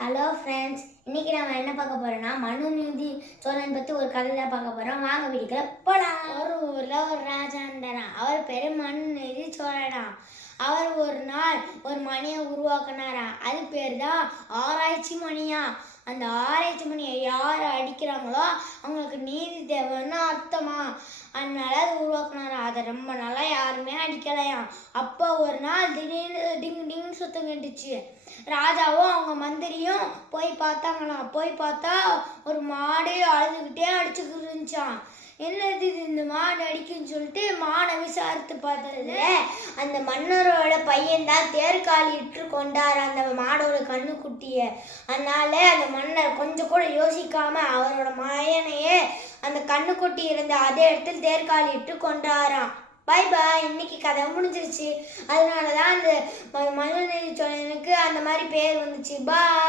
Hello friends, இன்னைக்கு நம்ம என்ன பார்க்க போறோம்னா மனுநீதி சோழன் பற்றி ஒரு கதை தான் பார்க்க போகிறோம். வாங்க வீட்டுக்கு போகலாம். ஒரு ஊரில் ஒரு ராஜா இருந்தாராம். அவர் பேர் மனுநீதி சோழனா. அவர் ஒரு நாள் ஒரு மணியை உருவாக்குனாராம். அது பேர் தான் ஆராய்ச்சி மணியா. அந்த ஆராய்ச்சி மணியை யார் அடிக்கிறாங்களோ அவங்களுக்கு நீதி தேவைன்னு அர்த்தமா. அதனால அது உருவாக்குனாராம். அதை ரொம்ப நாளாக யாருமே அடிக்கலையாம். அப்போ ஒரு நாள் திடீர்னு டிங் டிங் சுத்தம் கேட்டுச்சு. ராஜாவும் அவங்க மந்திரியும் போய் பார்த்தாங்களாம். போய் பார்த்தா ஒரு மாடு அழுதுகிட்டே அடிச்சுக்கிட்டு இருந்துச்சான். என்னது இது, இந்த மாடு அடிக்குன்னு சொல்லிட்டு மாடை விசாரித்து பார்த்ததுல அந்த மன்னரோட பையன்தான் தேர்காலிட்டு கொண்டார் அந்த மாடோட கண்ணுக்குட்டிய. அதனால அந்த மன்னர் கொஞ்சம் கூட யோசிக்காம அவரோட மயனையே அந்த கண்ணுக்குட்டி இருந்த அதே இடத்துல தேர்காலிட்டு கொண்டாராம். பாய் பாய், இன்னைக்கு கதை முடிஞ்சிருச்சு. அதனால தான் அந்த மனுநீதி சோழனுக்கு அந்த மாதிரி பேர் வந்துச்சு. பாய்.